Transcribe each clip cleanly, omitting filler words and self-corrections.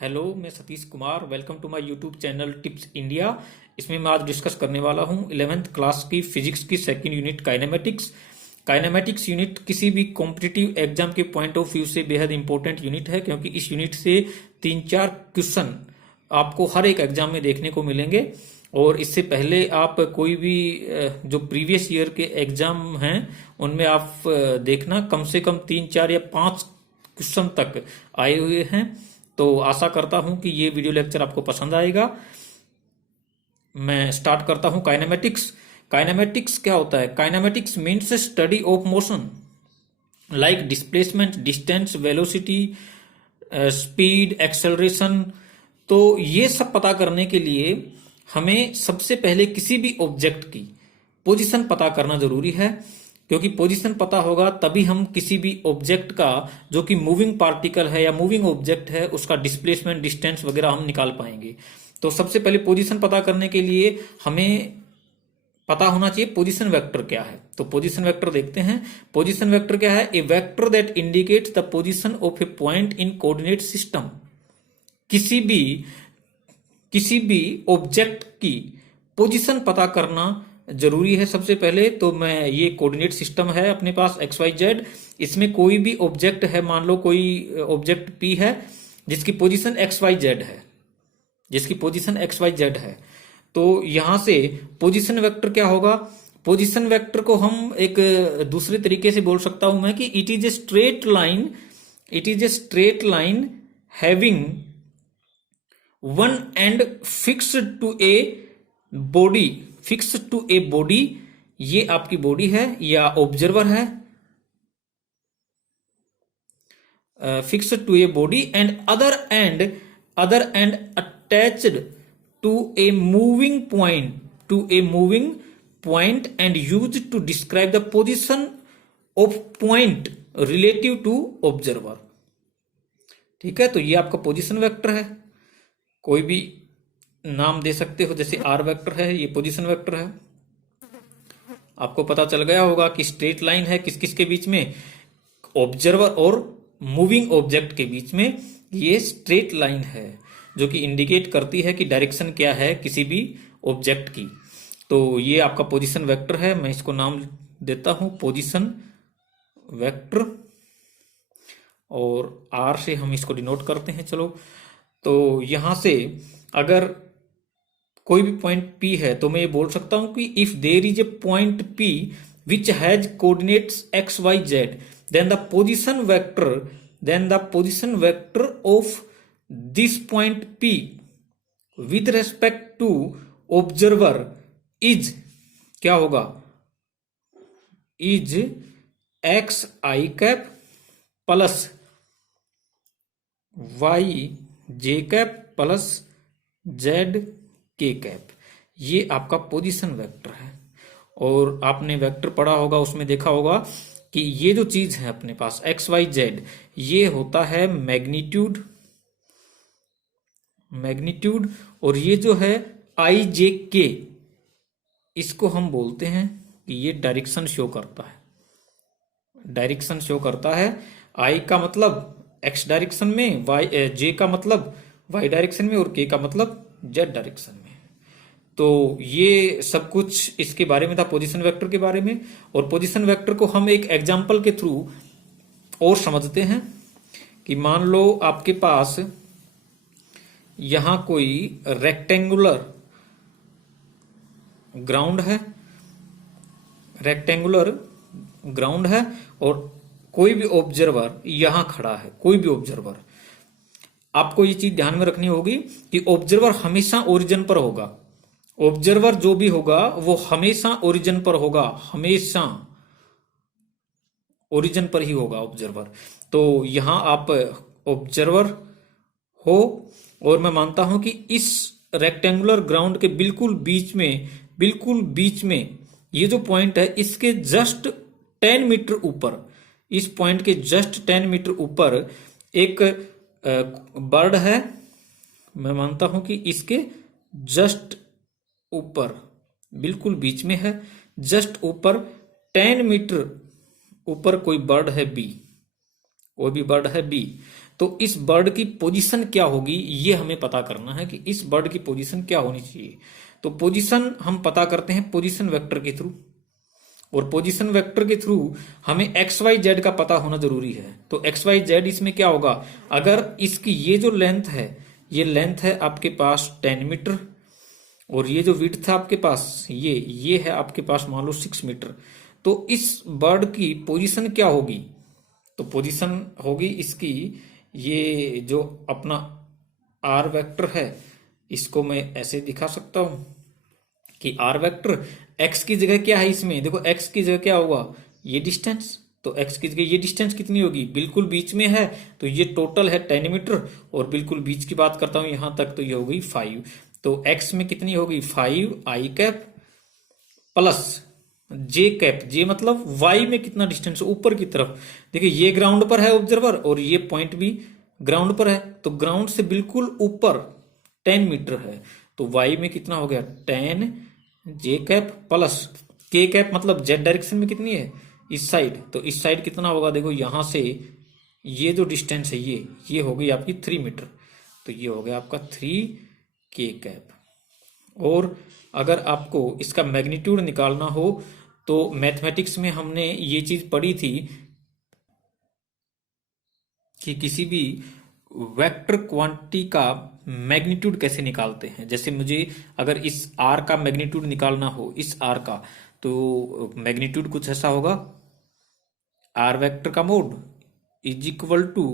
Hello, मैं Satish Kumar. Welcome to my YouTube channel tips India. इसमें मैं आज डिस्कस करने वाला हूँ 11th क्लास की फिजिक्स की second unit kinematics. Kinematics unit किसी भी कॉम्पिटिटिव एग्जाम के पॉइंट ऑफ व्यू से बेहद इंपॉर्टेंट यूनिट है, क्योंकि इस यूनिट से 3-4 क्वेश्चन आपको हर एक एग्जाम में देखने को मिलेंगे। और इससे पहले आप कोई भी जो प्रीवियस ईयर के एग्जाम हैं उनमें आप देखना, कम से कम 3-4 या 5 क्वेश्चन तक आए हुए हैं। तो आशा करता हूं कि ये वीडियो लेक्चर आपको पसंद आएगा। मैं स्टार्ट करता हूं। काइनेमेटिक्स। काइनेमेटिक्स क्या होता है? Kinematics means study of motion like displacement, distance, velocity, speed, acceleration. तो ये सब पता करने के लिए हमें सबसे पहले किसी भी ऑब्जेक्ट की पोजीशन पता करना जरूरी है, क्योंकि पोजीशन पता होगा तभी हम किसी भी ऑब्जेक्ट का, जो कि मूविंग पार्टिकल है या मूविंग ऑब्जेक्ट है, उसका डिस्प्लेसमेंट, डिस्टेंस वगैरह हम निकाल पाएंगे। तो सबसे पहले पोजीशन पता करने के लिए हमें पता होना चाहिए पोजीशन वेक्टर क्या है। तो पोजीशन वेक्टर देखते हैं। पोजीशन वेक्टर क्या है? A vector that indicates the position of a point in coordinate system. किसी भी ऑब्जेक्ट की पोजीशन पता करना जरूरी है। सबसे पहले तो मैं ये कोऑर्डिनेट सिस्टम है अपने पास XYZ। इसमें कोई भी ऑब्जेक्ट है, मान लो कोई ऑब्जेक्ट P है जिसकी पोजीशन XYZ है। तो यहां से पोजीशन वेक्टर क्या होगा? पोजीशन वेक्टर को हम एक दूसरे तरीके से बोल सकता हूं मैं कि it is a straight line having one end fixed to a body. ये आपकी बॉडी है या ऑब्जर्वर है, fixed to a body and other end attached to a moving point and use to describe the position of point relative to observer. ठीक है, तो ये आपका पोजिशन वेक्टर है। कोई भी नाम दे सकते हो, जैसे R वेक्टर है, ये पोजीशन वेक्टर है। आपको पता चल गया होगा कि स्ट्रेट लाइन है किस किस के बीच में? ऑब्जर्वर और मूविंग ऑब्जेक्ट के बीच में ये स्ट्रेट लाइन है, जो कि इंडिकेट करती है कि डायरेक्शन क्या है किसी भी ऑब्जेक्ट की। तो ये आपका पोजीशन वेक्टर है। मैं इसको नाम देता हूं पोजीशन वेक्टर, और R से हम इसको डिनोट करते हैं। चलो, तो यहां से अगर कोई भी पॉइंट P है तो मैं ये बोल सकता हूं कि if there is a point P which has coordinates XYZ, then the position vector of this point P with respect to observer is क्या होगा? Is XI cap plus YJ cap plus Z K cap. ये आपका position vector है। और आपने vector पढ़ा होगा, उसमें देखा होगा कि ये जो चीज है अपने पास XYZ, ये होता है मैग्नीट्यूड, और ये जो है IJK, इसको हम बोलते हैं कि ये डायरेक्शन शो करता है। I का मतलब X डायरेक्शन में, J का मतलब Y डायरेक्शन में, और K का मतलब Z डायरेक्शन में। तो ये सब कुछ इसके बारे में था, पोजीशन वेक्टर के बारे में। और पोजीशन वेक्टर को हम एक एग्जांपल के थ्रू और समझते हैं कि मान लो आपके पास यहां कोई रेक्टेंगुलर ग्राउंड है और कोई भी ऑब्जर्वर यहां खड़ा है। कोई भी ऑब्जर्वर, आपको ये चीज ध्यान में रखनी होगी कि ऑब्जर्वर हमेशा ओरिजिन पर होगा। ऑब्जर्वर जो भी होगा वो हमेशा ओरिजिन पर होगा, हमेशा ओरिजिन पर ही होगा ऑब्जर्वर। तो यहां आप ऑब्जर्वर हो, और मैं मानता हूं कि इस रेक्टेंगुलर ग्राउंड के बिल्कुल बीच में ये जो पॉइंट है, इसके जस्ट 10 मीटर ऊपर, इस पॉइंट के जस्ट 10 मीटर ऊपर एक बर्ड है। मैं मानता हूं कि इसके जस्ट ऊपर, बिल्कुल बीच में है, जस्ट ऊपर 10 मीटर ऊपर कोई बर्ड है बी। तो इस बर्ड की पोजीशन क्या होगी ये हमें पता करना है कि इस बर्ड की पोजीशन क्या होनी चाहिए। तो पोजीशन हम पता करते हैं पोजीशन वेक्टर के थ्रू, और पोजीशन वेक्टर के थ्रू हमें एक्स वाई जेड का पता होना जरूरी है। तो एक्स वाई जेड इसमें क्या होगा, अगर इसकी ये जो लेंथ है, ये लेंथ है आपके पास 10 मीटर, और ये जो विड्थ है आपके पास ये है आपके पास मान लो 6 मीटर। तो इस बर्ड की पोजीशन क्या होगी, तो पोजीशन होगी इसकी, ये जो अपना आर वेक्टर है इसको मैं ऐसे दिखा सकता हूं कि आर वेक्टर एक्स की जगह क्या है, इसमें देखो एक्स की जगह क्या होगा, ये डिस्टेंस। तो एक्स की जगह ये डिस्टेंस कितनी होगी, बिल्कुल बीच में है तो ये टोटल है 10 मीटर, और बिल्कुल बीच की बात करता हूं यहां तक तो ये हो गई 5। तो एक्स में कितनी होगी 5 आई कैप प्लस जे कैप, जे मतलब वाई में कितना डिस्टेंस ऊपर की तरफ। देखिए ये ग्राउंड पर है ऑब्जर्वर, और ये पॉइंट भी ग्राउंड पर है, तो ग्राउंड से बिल्कुल ऊपर 10 मीटर है, तो वाई में कितना हो गया 10 जे कैप प्लस के कैप, मतलब जेड डायरेक्शन में कितनी है इस साइड, तो इस साइड कितना होगा, देखो यहां से ये जो डिस्टेंस है ये हो गई आपकी 3 मीटर, तो ये हो गया आपका 3 के कैप। और अगर आपको इसका मैग्नीट्यूड निकालना हो तो मैथमेटिक्स में हमने ये चीज पढ़ी थी कि किसी भी वेक्टर क्वांटिटी का मैग्नीट्यूड कैसे निकालते हैं। जैसे मुझे अगर इस आर का मैग्नीट्यूड निकालना हो, इस आर का, तो मैग्नीट्यूड कुछ ऐसा होगा, आर वेक्टर का मोड इज इक्वल टू,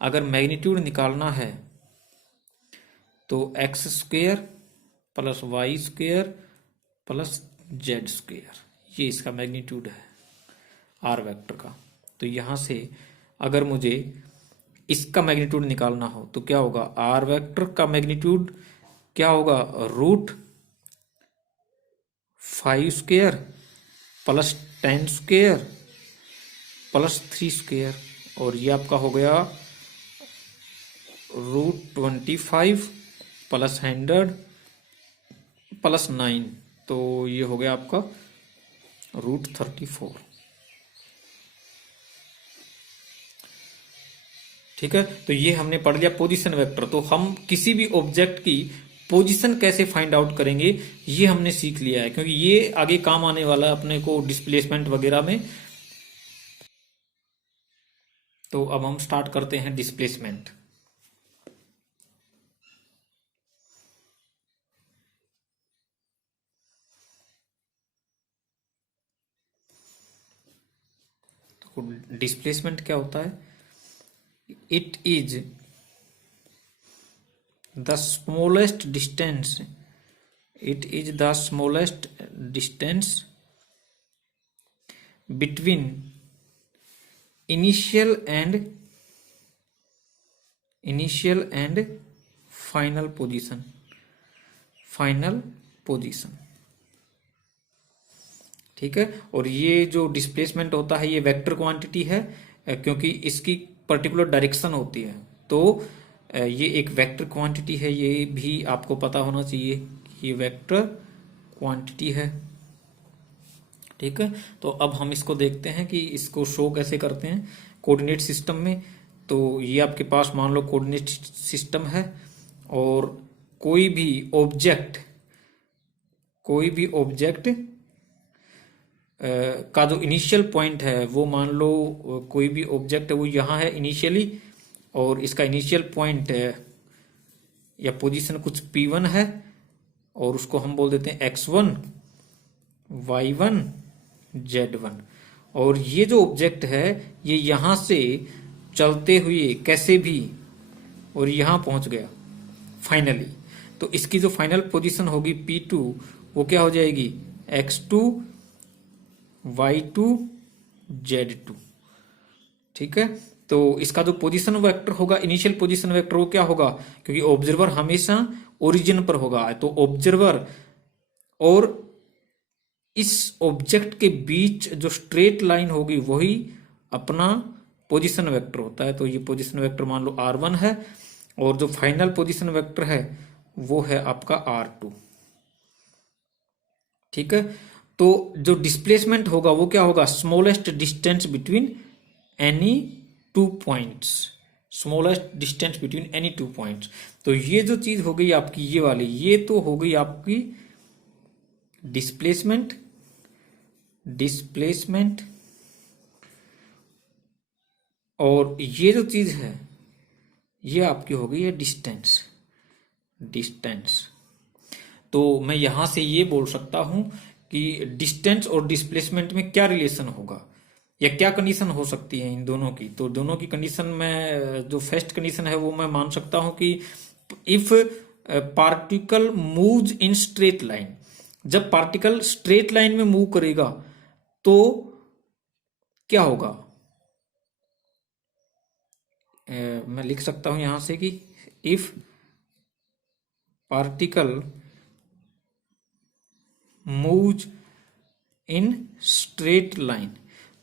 अगर मैग्नीट्यूड निकालना है तो x square plus y square plus z square, ये इसका मैग्नीट्यूड है आर वेक्टर का। तो यहां से अगर मुझे इसका मैग्नीट्यूड निकालना हो तो क्या होगा, आर वेक्टर का मैग्नीट्यूड क्या होगा, root 5 square plus 10 square plus 3 square, और ये आपका हो गया रूट 25 प्लस 100 प्लस 9, तो ये हो गया आपका रूट 34। ठीक है, तो ये हमने पढ़ लिया पोजीशन वेक्टर। तो हम किसी भी ऑब्जेक्ट की पोजीशन कैसे फाइंड आउट करेंगे ये हमने सीख लिया है, क्योंकि ये आगे काम आने वाला है अपने को डिस्प्लेसमेंट वगैरह में। तो अब हम स्टार्ट करते हैं डिस्प्लेसमेंट। तो डिस्प्लेसमेंट क्या होता है, it is the smallest distance, it is the smallest distance between initial and final position, ठीक है। और ये जो डिस्प्लेसमेंट होता है ये वेक्टर क्वांटिटी है, क्योंकि इसकी पर्टिकुलर डायरेक्शन होती है, तो ये एक वेक्टर क्वांटिटी है, ये भी आपको पता होना चाहिए, ये वेक्टर क्वांटिटी है। ठीक है, तो अब हम इसको देखते हैं कि इसको शो कैसे करते हैं कोऑर्डिनेट सिस्टम में। तो ये आपके पास मान लो कोऑर्डिनेट सिस्टम है, और कोई भी ऑब्जेक्ट का जो इनिशियल पॉइंट है वो मान लो कोई भी ऑब्जेक्ट है वो यहाँ है इनिशियली, और इसका इनिशियल पॉइंट या पोजीशन कुछ P1 है, और उसको हम बोल देते हैं x1 y1 z1। और ये जो ऑब्जेक्ट है ये यहां से चलते हुए कैसे भी और यहां पहुंच गया फाइनली, तो इसकी जो फाइनल पोजीशन होगी P2 वो क्या हो जाएगी x2 y2 z2। ठीक है, तो इसका जो पोजीशन वेक्टर होगा, इनिशियल पोजीशन वेक्टर वो क्या होगा, क्योंकि ऑब्जर्वर हमेशा ओरिजिन पर होगा, तो ऑब्जर्वर और इस ऑब्जेक्ट के बीच जो स्ट्रेट लाइन होगी वही अपना पोजीशन वेक्टर होता है। तो ये पोजीशन वेक्टर मान लो r1 है, और जो फाइनल पोजीशन वेक्टर है वो है आपका r2। ठीक है, तो जो डिस्प्लेसमेंट होगा वो क्या होगा, smallest distance between any two points, smallest distance between any two points. तो ये जो चीज हो गई आपकी ये वाली, ये तो हो गई आपकी डिस्प्लेसमेंट, डिस्प्लेसमेंट, और ये जो चीज है ये आपकी हो गई है डिस्टेंस, डिस्टेंस। तो मैं यहां से ये बोल सकता हूं कि डिस्टेंस और डिस्प्लेसमेंट में क्या रिलेशन होगा या क्या कंडीशन हो सकती है इन दोनों की। तो दोनों की कंडीशन में जो फर्स्ट कंडीशन है वो मैं मान सकता हूं कि if particle moves in straight line, जब पार्टिकल स्ट्रेट लाइन में मूव करेगा तो क्या होगा। मैं लिख सकता हूं यहां से कि if particle moves in straight line,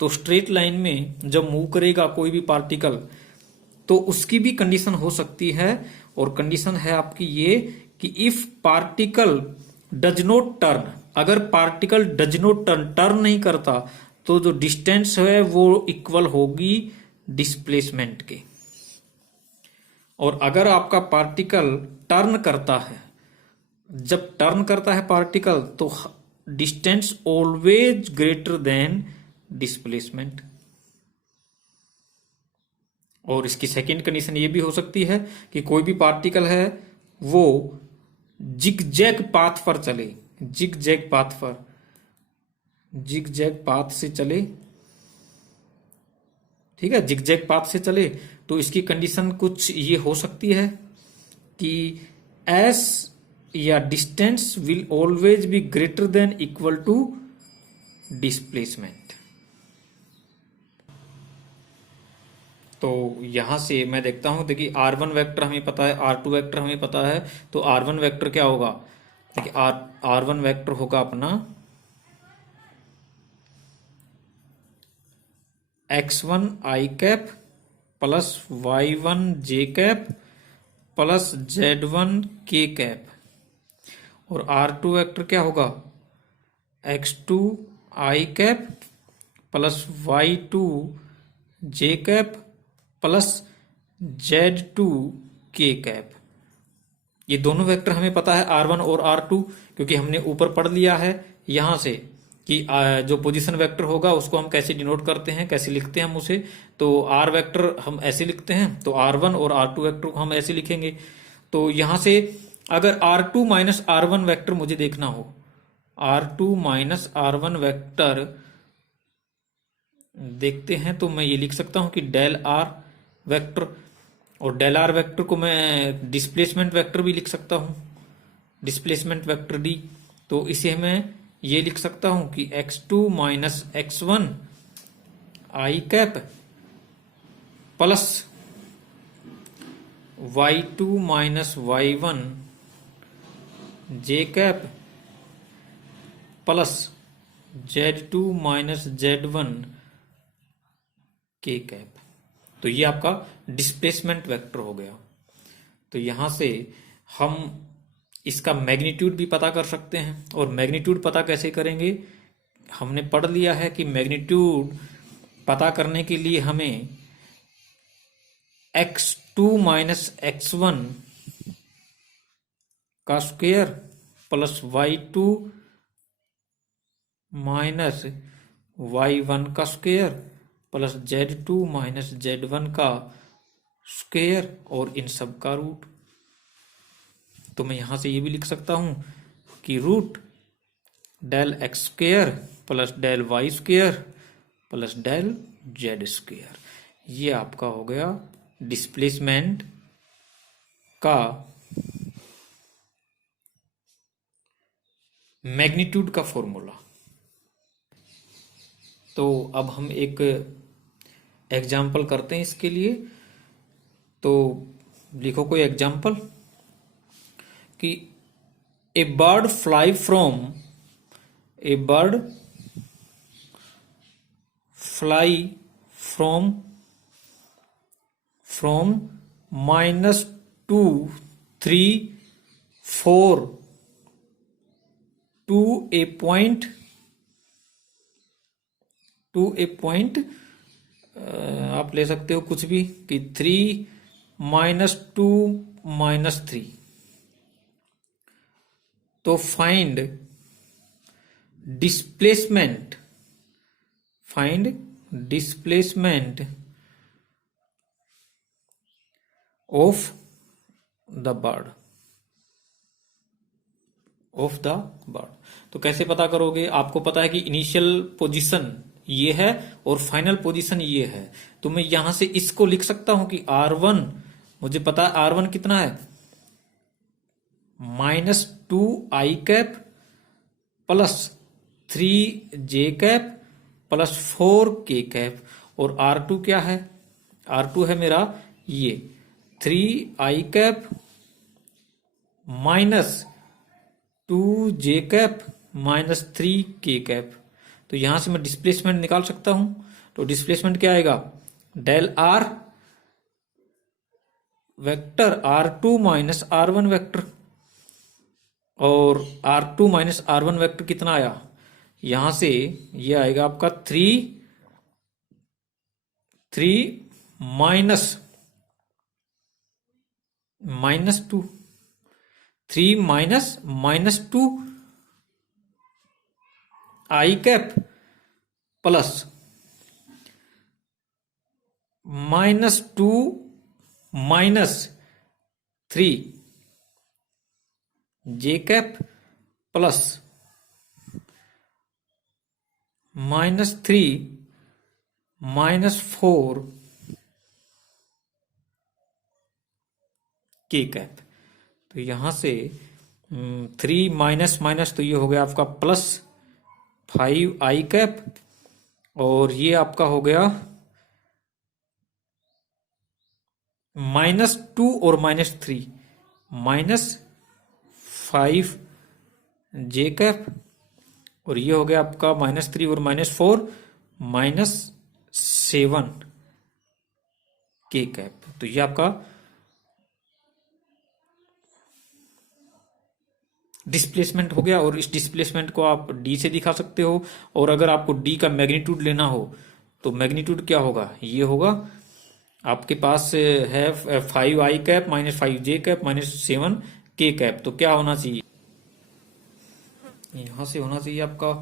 तो स्ट्रेट लाइन में जब मूव करेगा कोई भी पार्टिकल तो उसकी भी कंडीशन हो सकती है, और कंडीशन है आपकी ये कि if particle does not turn, अगर particle does not turn, turn नहीं करता, तो जो डिस्टेंस है वो इक्वल होगी डिस्प्लेसमेंट के। और अगर आपका पार्टिकल टर्न करता है, जब टर्न करता है पार्टिकल, तो distance always greater than displacement. और इसकी सेकेंड कंडीशन ये भी हो सकती है कि कोई भी पार्टिकल है वो जिगजैग पाथ पर चले, जिगजैग पाथ पर, जिगजैग पाथ से चले, ठीक है, जिगजैग पाथ से चले, तो इसकी कंडीशन कुछ ये हो सकती है कि एस या distance will always be greater than equal to displacement. तो यहां से मैं देखता हूं, देखिए R1 वेक्टर हमें पता है, R2 वेक्टर हमें पता है, तो R1 वेक्टर क्या होगा, देखिए R1 वेक्टर होगा अपना x1 i cap plus y1 j cap plus z1 k cap, और R2 वेक्टर क्या होगा x2 i cap plus y2 j cap plus z2 k cap. ये दोनों वेक्टर हमें पता है R1 और R2, क्योंकि हमने ऊपर पढ़ लिया है यहां से कि जो पोजीशन वेक्टर होगा उसको हम कैसे डिनोट करते हैं, कैसे लिखते हैं हम उसे। तो R वेक्टर हम ऐसे लिखते हैं, तो R1 और R2 वेक्टर को हम ऐसे लिखेंगे। तो यहां से अगर R2 माइनस R1 वेक्टर मुझे देखना हो, R2 माइनस R1 वेक्टर देखते हैं, तो मैं ये लिख सकता हूं कि डेल R वेक्टर, और डेल R वेक्टर को मैं डिस्प्लेसमेंट वेक्टर भी लिख सकता हूं, डिस्प्लेसमेंट वेक्टर D। तो इसे मैं ये लिख सकता हूं कि x2 minus x1 i cap plus y2 minus y1 j cap plus z2 minus z1 k cap. तो ये आपका डिस्प्लेसमेंट वेक्टर हो गया। तो यहां से हम इसका मैग्नीट्यूड भी पता कर सकते हैं, और मैग्नीट्यूड पता कैसे करेंगे, हमने पढ़ लिया है कि मैग्नीट्यूड पता करने के लिए हमें x2 माइनस x1 का square plus y2 minus y1 का square plus z2 minus z1 का स्क्वायर और इन सब का रूट। तो मैं यहां से ये भी लिख सकता हूं कि root del x square plus del y square plus del z square. ये आपका हो गया डिस्प्लेसमेंट का मैग्नीट्यूड का फॉर्मूला। तो अब हम एक एग्जाम्पल करते हैं इसके लिए। तो लिखो कोई एग्जाम्पल कि a bird fly from, a bird fly from -2 3 4 to a point आप ले सकते हो कुछ भी कि 3 -2 -3। तो find displacement of the bird तो कैसे पता करोगे? आपको पता है कि इनिशियल पोजीशन ये है और फाइनल पोजीशन ये है, तो मैं यहां से इसको लिख सकता हूं कि R1, मुझे पता है R1 कितना है, -2i cap plus 3j cap plus 4k cap, और R2 क्या है? R2 है मेरा ये 3i cap -2j cap -3k cap. तो यहां से मैं डिस्प्लेसमेंट निकाल सकता हूं। तो डिस्प्लेसमेंट क्या आएगा? Del r vector R2 minus R1 vector, और R2 माइनस R1 वेक्टर कितना आया? यहां से ये आएगा आपका 3 -2 3 -2 i cap plus -2 -3j cap plus -3 -4k cap. तो यहां से 3 माइनस माइनस, तो ये हो गया आपका +5i कैप, और ये आपका हो गया -2 और -3 -5j कैप, और ये हो गया आपका -3 और -4 -7k कैप। तो ये आपका डिस्प्लेसमेंट हो गया, और इस डिस्प्लेसमेंट को आप डी से दिखा सकते हो। और अगर आपको डी का मैग्नीट्यूड लेना हो तो मैग्नीट्यूड क्या होगा? ये होगा आपके पास है 5i cap -5j cap -7k cap. तो क्या होना चाहिए? यहां से होना चाहिए आपका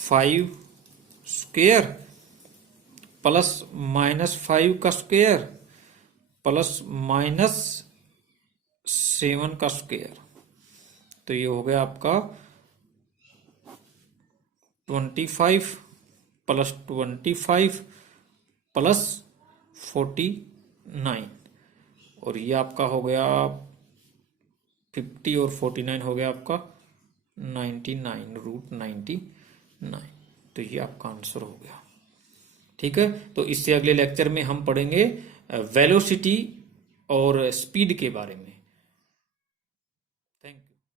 5 स्क्वायर प्लस -5 का स्क्वायर प्लस -7 का स्क्वायर। तो ये हो गया आपका 25 प्लस 25 प्लस 49, और ये आपका हो गया 50 और 49 हो गया आपका 99√99। तो ये आपका आंसर हो गया। ठीक है, तो इससे अगले लेक्चर में हम पढ़ेंगे वेलोसिटी और स्पीड के बारे में।